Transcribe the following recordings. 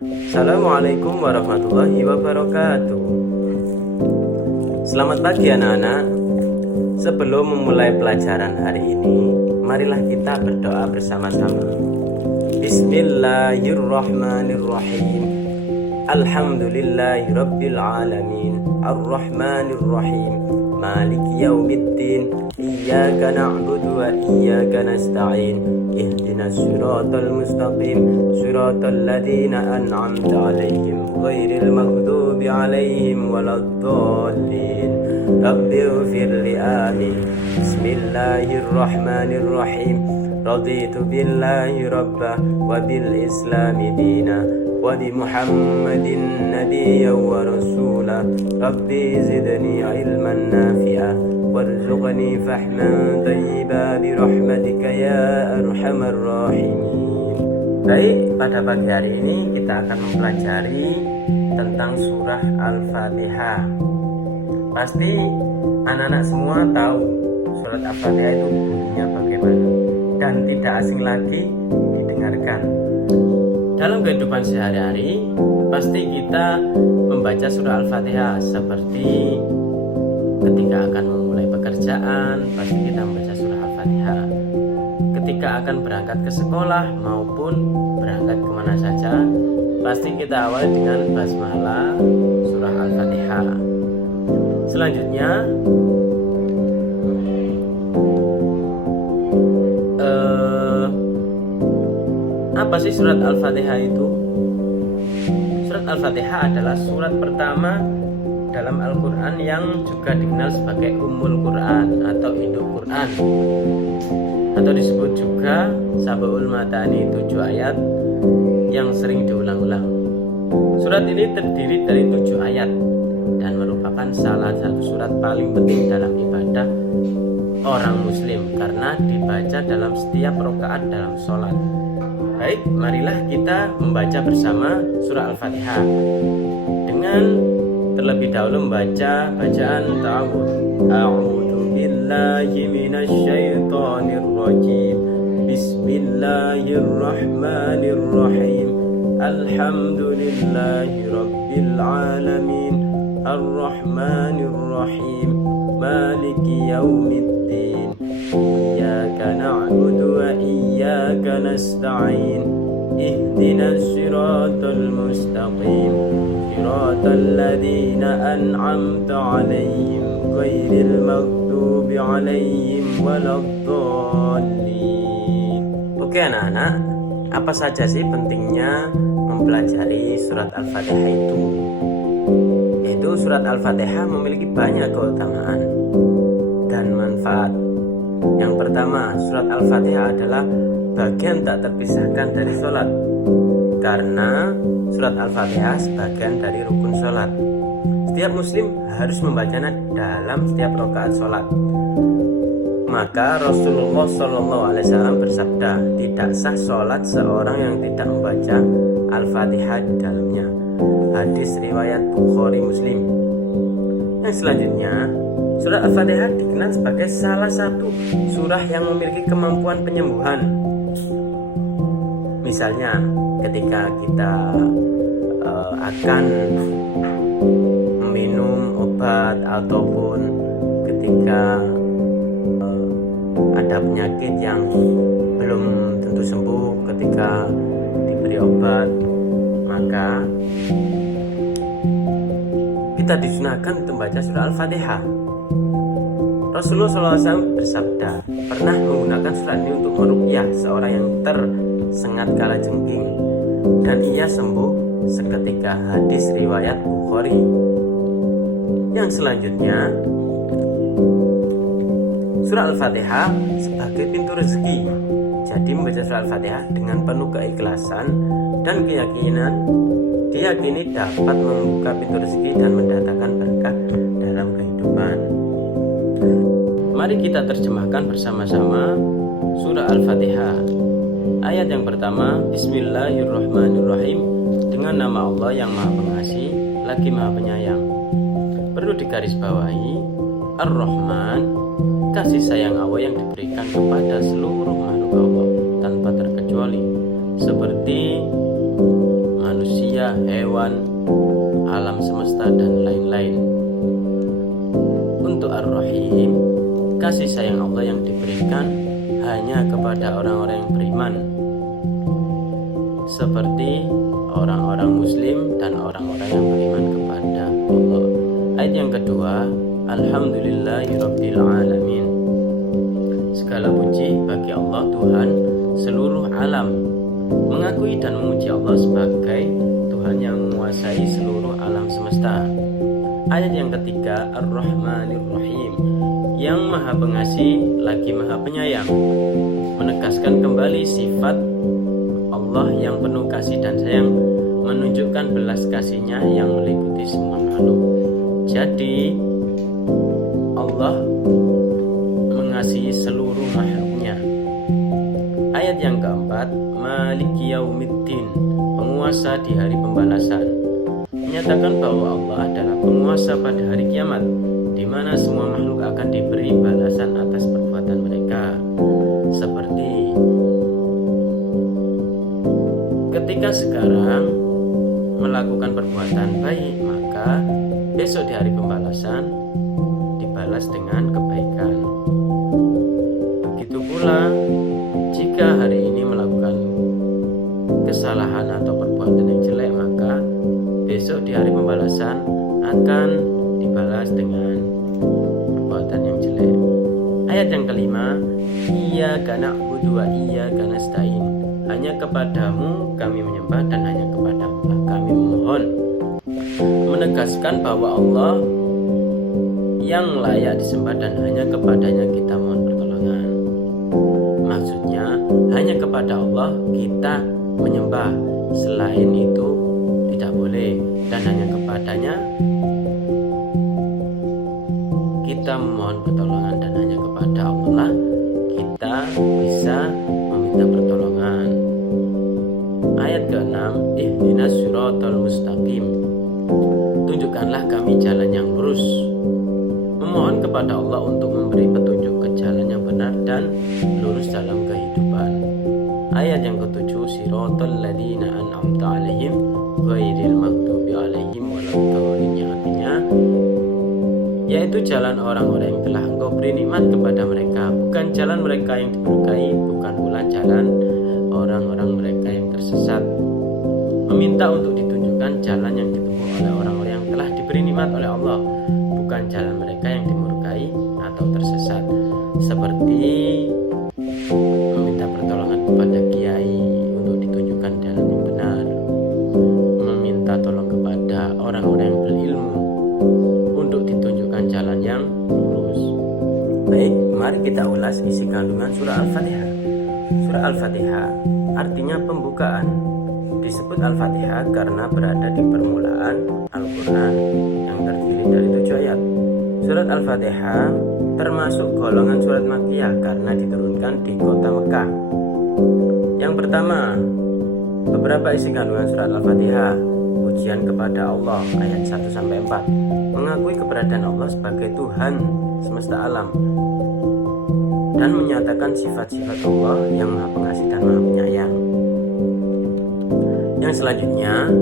Assalamualaikum warahmatullahi wabarakatuh. Selamat pagi anak-anak. Sebelum memulai pelajaran hari ini, marilah kita berdoa bersama-sama. Bismillahirrahmanirrahim. Alhamdulillahi rabbil alamin. Ar-Rahmanir-Rahim. Maliki yaumiddin. Iyyaka na'budu wa iyyaka nasta'in. Ihdinas siratal mustaqim. Siratal ladzina an'amta 'alaihim ghairil maghdubi 'alaihim waladdallin. Rabbighfir li amin. Bismillahirrahmanirrahim. Raditu billahi rabba wa bil islami dina wa bi Muhammadin nabiyyan wa rasula. Rabbi zidni ilman nafi'a warzuqni fahman thayyiba bi rahmatika ya arhamar rahimin. Baik, pada pagi hari ini kita akan mempelajari tentang surah Al-Fatihah. Pasti anak-anak semua tahu surat Al-Fatihah itu bunyinya bagaimana dan tidak asing lagi didengarkan. Dalam kehidupan sehari-hari pasti kita membaca surah Al-Fatihah, seperti ketika akan memulai pekerjaan pasti kita membaca surah Al-Fatihah. Ketika akan berangkat ke sekolah maupun berangkat kemana saja, pasti kita awali dengan basmalah surah Al-Fatihah. Selanjutnya apa sih surat Al-Fatihah itu? Surat Al-Fatihah adalah surat pertama dalam Al-Quran yang juga dikenal sebagai Ummul Quran atau Induk Quran, atau disebut juga Sab'ul Matani, 7 ayat yang sering diulang-ulang. Surat ini terdiri dari 7 ayat dan merupakan salah satu surat paling penting dalam ibadah orang muslim karena dibaca dalam setiap rakaat dalam sholat. Baik, marilah kita membaca bersama surah Al-Fatihah dengan terlebih dahulu membaca bacaan ta'awudz. A'udzu billahi minasyaitonir rajim. Bismillahirrahmanirrahim. Alhamdulillahi rabbil alamin. Ar-Rahmanir-Rahim. Maliki yaumiddin. Iyyaka na'budu wa iyyaka nasta'in. Ihdinas siratal mustaqim. Siratal ladzina an'amta 'alaihim ghairil maghdubi 'alaihim waladdallin. Oke anak-anak, apa saja sih pentingnya mempelajari surat Al-Fatihah itu? Yaitu surat Al-Fatihah memiliki banyak keutamaan dan manfaat. Yang pertama, surat Al-Fatihah adalah bagian tak terpisahkan dari sholat, karena surat Al-Fatihah sebagian dari rukun sholat. Setiap muslim harus membacanya dalam setiap rakaat sholat. Maka Rasulullah SAW bersabda, tidak sah sholat seorang yang tidak membaca Al-Fatihah di dalamnya. Hadis riwayat Bukhari Muslim. Yang selanjutnya, surah Al-Fatihah dikenal sebagai salah satu surah yang memiliki kemampuan penyembuhan. Misalnya ketika kita akan meminum obat ataupun ketika ada penyakit yang belum tentu sembuh, ketika diberi obat maka kita disunahkan untuk membaca surah Al-Fatihah. Rasulullah SAW bersabda, pernah menggunakan surat ini untuk meruqyah seorang yang tersengat kalajengking dan ia sembuh seketika. Hadis riwayat Bukhari. Yang selanjutnya, surah Al-Fatihah sebagai pintu rezeki. Jadi membaca surah Al-Fatihah dengan penuh keikhlasan dan keyakinan diyakini dapat membuka pintu rezeki dan mendatangkan berkah dalam kehidupan. Mari kita terjemahkan bersama-sama surah Al-Fatihah. Ayat yang pertama, Bismillahirrahmanirrahim. Dengan nama Allah yang Maha Pengasih lagi Maha Penyayang. Perlu digarisbawahi, Ar-Rahman, kasih sayang Allah yang diberikan kepada seluruh makhluk Allah tanpa terkecuali, seperti manusia, manusia, hewan, alam semesta, dan lain-lain. Untuk Ar-Rahim, kasih sayang Allah yang diberikan hanya kepada orang-orang yang beriman, seperti orang-orang muslim dan orang-orang yang beriman kepada Allah. Ayat yang kedua, Alhamdulillahirabbil alamin. Segala puji bagi Allah Tuhan seluruh alam. Mengakui dan memuji Allah sebagai Tuhan yang menguasai seluruh alam semesta. Ayat yang ketiga, Ar-Rahmanir Rahim, yang maha pengasih lagi maha penyayang, menegaskan kembali sifat Allah yang penuh kasih dan sayang, menunjukkan belas kasihnya yang meliputi semua makhluk. Jadi Allah mengasihi seluruh makhluknya. Ayat yang keempat, Maliki Yaumiddin, penguasa di hari pembalasan, menyatakan bahwa Allah adalah penguasa pada hari kiamat, di mana semua makhluk akan diberi balasan atas perbuatan mereka. Seperti ketika sekarang melakukan perbuatan baik, maka besok di hari pembalasan dibalas dengan kebaikan. Begitu pula jika hari ini melakukan kesalahan atau perbuatan yang jelek, maka besok di hari pembalasan akan dibalas dengan perbuatan yang jelek. Ayat yang kelima, Iyyaka na'budu wa iyyaka nasta'in, hanya kepadamu kami menyembah dan hanya kepadamu kami memohon. Menegaskan bahwa Allah yang layak disembah dan hanya kepadanya kita mohon pertolongan. Maksudnya hanya kepada Allah kita menyembah, selain itu tidak boleh, dan hanya kepadanya kita memohon pertolongan, dan hanya kepada Allah kita bisa meminta pertolongan. Ayat ke-6, Ihdinas siratal mustaqim, tunjukkanlah kami jalan yang lurus. Memohon kepada Allah untuk memberi petunjuk ke jalan yang benar dan lurus dalam kehidupan. Ayat yang ke-7, Siratal ladzina an'amta 'alaihim ghairil maghdubi 'alaihim waladdallin, yang artinya yaitu jalan orang-orang yang telah Engkau beri nikmat kepada mereka, bukan jalan mereka yang dimurkai, bukan pula jalan orang-orang mereka yang tersesat. Meminta untuk ditunjukkan jalan yang ditempuh oleh orang-orang yang telah diberi nikmat oleh Allah, bukan jalan mereka yang dimurkai atau tersesat. Seperti meminta pertolongan kepada kiai untuk ditunjukkan jalan yang benar, meminta tolong kepada orang-orang yang berilmu untuk ditunjukkan jalan yang lurus. Baik, mari kita ulas isi kandungan surah Al-Fatihah. Surah Al-Fatihah artinya pembukaan. Disebut Al-Fatihah karena berada di permulaan Al-Quran yang terdiri dari 7 ayat. Surat Al-Fatihah termasuk golongan surat Makkiyah karena diturunkan di kota Mekah. Yang pertama, beberapa isi kandungan surat Al-Fatihah. Pujian kepada Allah ayat 1-4, mengakui keberadaan Allah sebagai Tuhan semesta alam dan menyatakan sifat-sifat Allah yang maha pengasih dan maha penyayang. Yang selanjutnya,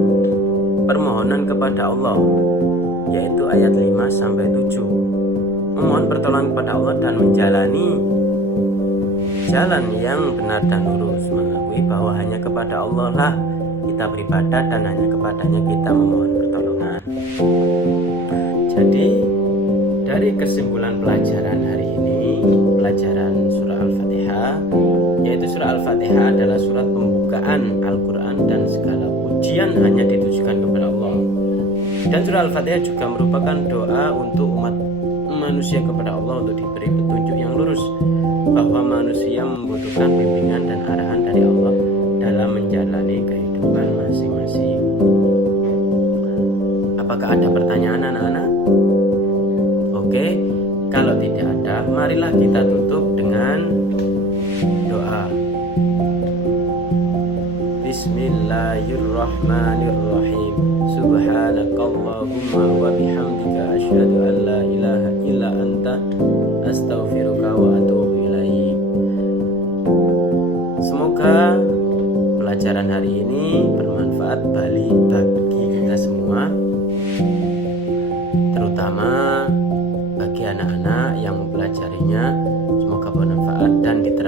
permohonan kepada Allah, yaitu ayat 5-7, memohon pertolongan kepada Allah dan menjalani jalan yang benar dan lurus, mengakui bahwa hanya kepada Allah lah kita beribadah dan hanya kepadanya kita memohon pertolongan. Jadi dari kesimpulan pelajaran hari ini, pelajaran surah Al-Fatihah, yaitu surah Al-Fatihah adalah surat pembukaan Al-Quran dan segala pujian hanya ditujukan kepada Allah. Dan surah Al-Fatihah juga merupakan doa untuk umat manusia kepada Allah untuk diberi petunjuk yang lurus, bahwa manusia membutuhkan bimbingan dan arahan dari Allah dalam menjalani kehidupan masing-masing. Apakah ada pertanyaan anak-anak? Oke, kalau tidak ada, marilah kita tutup dengan doa. Bismillahirrahmanirrahim. Subhanakallahumma wa bihamdika asyhadu an la ilaha illa anta astaghfiruka wa atubu ilaik. Semoga pelajaran hari ini bermanfaat bagi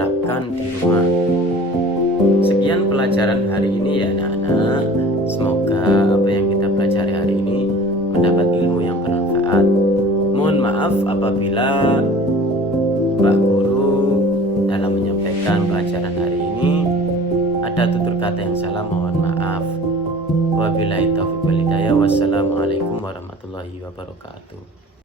diterapkan di rumah. Sekian pelajaran hari ini ya anak-anak. Semoga apa yang kita pelajari hari ini mendapat ilmu yang bermanfaat. Mohon maaf apabila Pak Guru dalam menyampaikan pelajaran hari ini ada tutur kata yang salah, mohon maaf. Wabillahi taufiq wal hidayah. Wassalamualaikum warahmatullahi wabarakatuh.